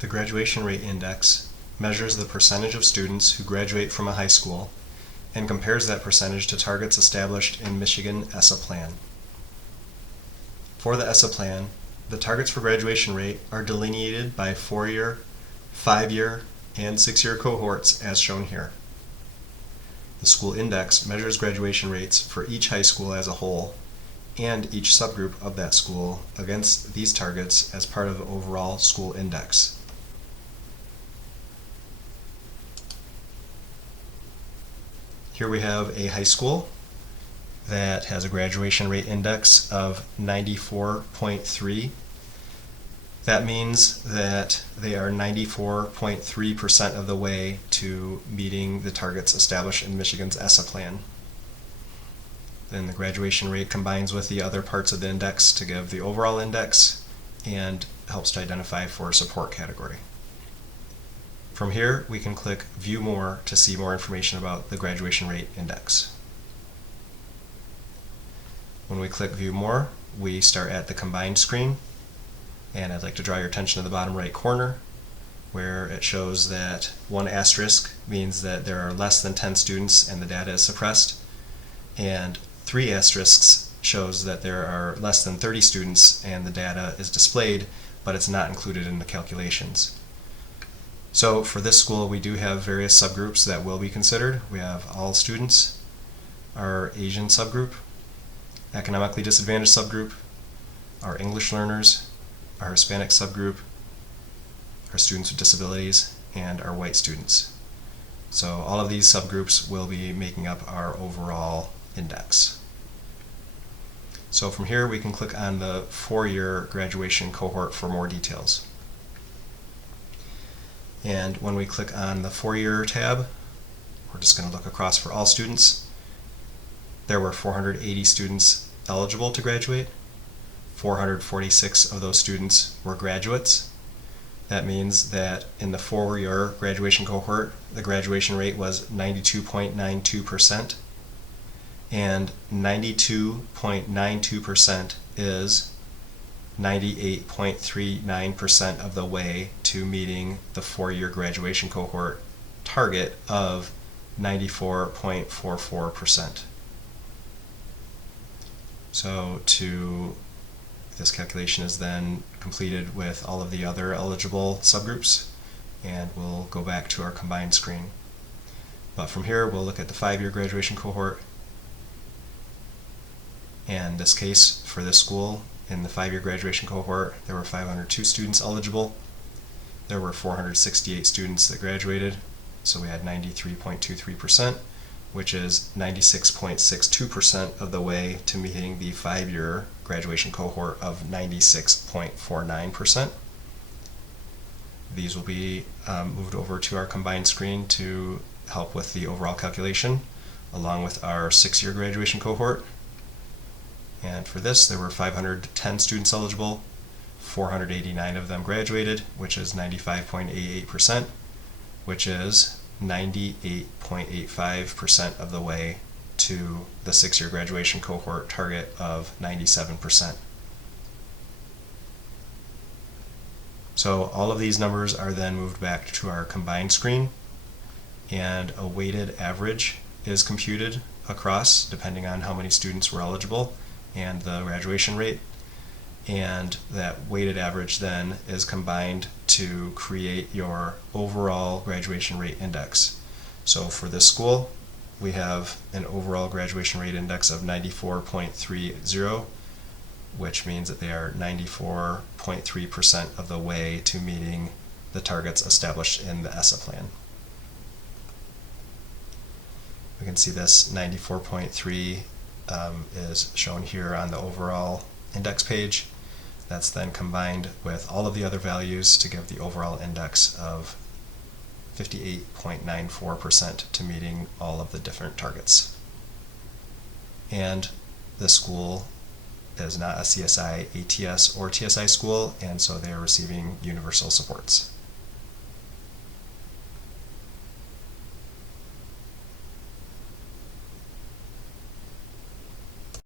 The graduation rate index measures the percentage of students who graduate from a high school and compares that percentage to targets established in Michigan ESSA Plan. For the ESSA Plan, the targets for graduation rate are delineated by 4-year, 5-year, and 6-year cohorts as shown here. The school index measures graduation rates for each high school as a whole and each subgroup of that school against these targets as part of the overall school index. Here we have a high school that has a graduation rate index of 94.3. That means that they are 94.3% of the way to meeting the targets established in Michigan's ESSA Plan. Then the graduation rate combines with the other parts of the index to give the overall index and helps to identify for a support category. From here, we can click View More to see more information about the graduation rate index. When we click View More, we start at the combined screen, and I'd like to draw your attention to the bottom right corner where it shows that 1 asterisk means that there are less than 10 students and the data is suppressed, and 3 asterisks shows that there are less than 30 students and the data is displayed, but it's not included in the calculations. So for this school, we do have various subgroups that will be considered. We have all students, our Asian subgroup, economically disadvantaged subgroup, our English learners, our Hispanic subgroup, our students with disabilities, and our white students. So all of these subgroups will be making up our overall index. So from here we can click on the 4-year graduation cohort for more details. And when we click on the 4-year tab, we're just going to look across for all students. There were 480 students eligible to graduate. 446 of those students were graduates. That means that in the 4-year graduation cohort, the graduation rate was 92.92%, and 92.92% is 98.39% of the way to meeting the 4-year graduation cohort target of 94.44%. So this calculation is then completed with all of the other eligible subgroups, and we'll go back to our combined screen. But from here, we'll look at the 5-year graduation cohort. And in this case, for this school, in the 5-year graduation cohort, there were 502 students eligible. There were 468 students that graduated, so we had 93.23%, which is 96.62% of the way to meeting the 5-year graduation cohort of 96.49%. These will be moved over to our combined screen to help with the overall calculation, along with our 6-year graduation cohort. And for this, there were 510 students eligible. 489 of them graduated, which is 95.88%, which is 98.85% of the way to the 6-year graduation cohort target of 97%. So all of these numbers are then moved back to our combined screen, and a weighted average is computed across depending on how many students were eligible and the graduation rate, and that weighted average then is combined to create your overall graduation rate index. So for this school, we have an overall graduation rate index of 94.30, which means that they are 94.3% of the way to meeting the targets established in the ESSA Plan. We can see this 94.3 is shown here on the overall index page. That's then combined with all of the other values to give the overall index of 58.94% to meeting all of the different targets. And the school is not a CSI, ATS, or TSI school, and so they are receiving universal supports.